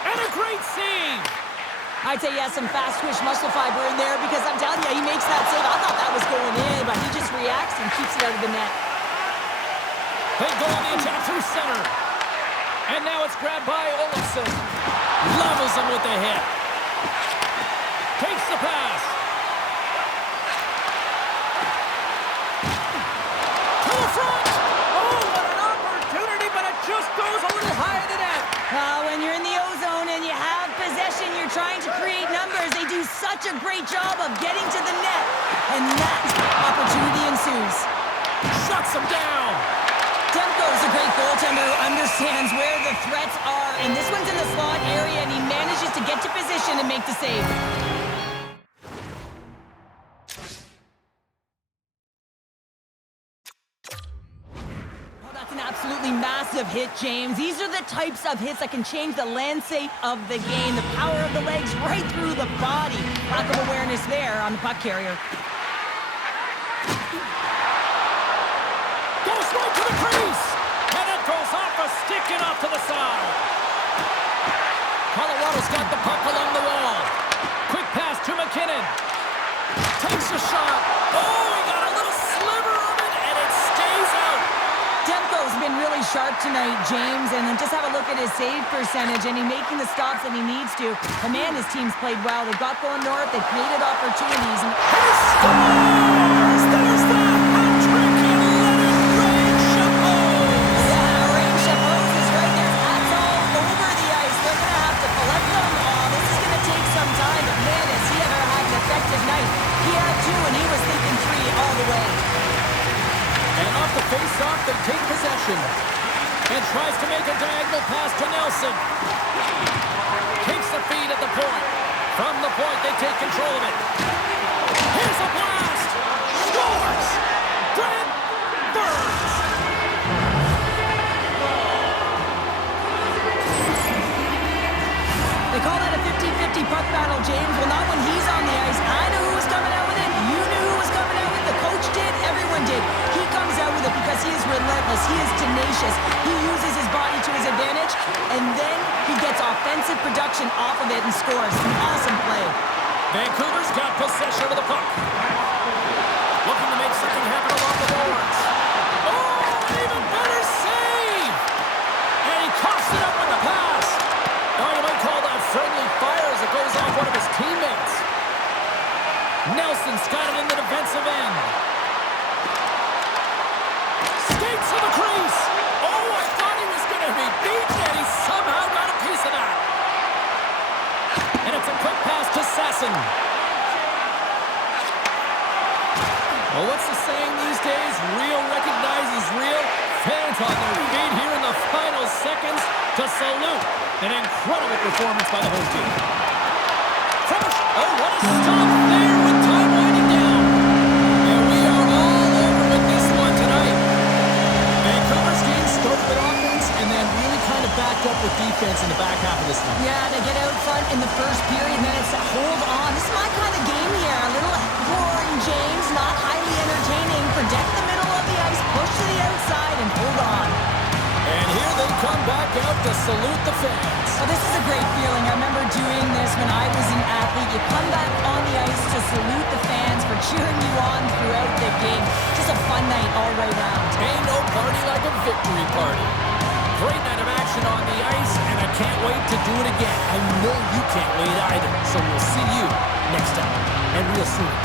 And a great save. I'd say, yes, some fast-twitch muscle fiber in there because I'm telling you, he makes that save. I thought that was going in, but he just and keeps it out of the net. They go on the attack through center. And now it's grabbed by Olofsson. Levels him with the hit. Takes the pass. To the front. Oh, what an opportunity, but it just goes a little high in the net. When you're in the O-zone and you have possession, you're trying to create numbers. They do such a great job of getting to the net. And that opportunity ensues. Shuts him down. Demko's a great goaltender who understands where the threats are. And this one's in the slot area, and he manages to get to position and make the save. Absolutely massive hit, James. These are the types of hits that can change the landscape of the game. The power of the legs right through the body. Lack of awareness there on the puck carrier. Goes right to the crease. And it goes off a stick and off to the side. Colorado's got the puck along the wall. Quick pass to McKinnon. Takes a shot. Oh, he got a little sliver of it, and it stays out. Demko's been really sharp tonight, James, and then just have a look at his save percentage, and he's making the stops that he needs to. And man, his team's played well. They got going north, they created opportunities. And he scores! There's the hat-trick in Leonard Rain Chapeau! Yeah, Rain Chapeau is right there. That's all over the ice. They're going to have to collect them. Oh, this is going to take some time, but man, has he ever had an effective night. He had two, and he was thinking three all the way. And off the face-off, they take possession. And tries to make a diagonal pass to Nelson. Takes the feed at the point. From the point, they take control of it. Here's a blast! Scores! Brent Burns! They call that a 50-50 puck battle, James. Well, not when he's on the ice. I knew who was coming out with it. You knew who was coming out with it. The coach did. Everyone did. He comes out with it because he is relentless. He is tenacious. He uses his body to his advantage, and then he gets offensive production off of it and scores. An awesome play. Vancouver's got possession of the puck. Looking to make something happen along the boards. Oh, an even better save! And he coughs it up with the pass. Now you might call that friendly fire as it goes off one of his teammates. Nelson's got it in the defensive end. Skates to the crease. Oh, I thought he was going to be beaten, and he somehow got a piece of that. And it's a quick pass to Sasson. Well, what's the saying these days? Real recognizes real. Fans on their feet here in the final seconds to salute an incredible performance by the home team. Oh, what a stop there with time winding down. And we are all over with this one tonight. Vancouver's game started with offense and then really kind of backed up with defense in the back half of this one. Yeah, they get out front in the first period, and then it's a hold on. This is my kind of game here. A little boring, James, not highly entertaining. Protect the middle of the ice, push to the outside, and hold on. And here they come back out to salute the fans. Oh, this is a great feeling. I remember doing this when I was an athlete. You come back on the ice to salute the fans for cheering you on throughout the game. Just a fun night all right round. Ain't no party like a victory party. Great night of action on the ice, and I can't wait to do it again. I know you can't wait either. So we'll see you next time, and real soon.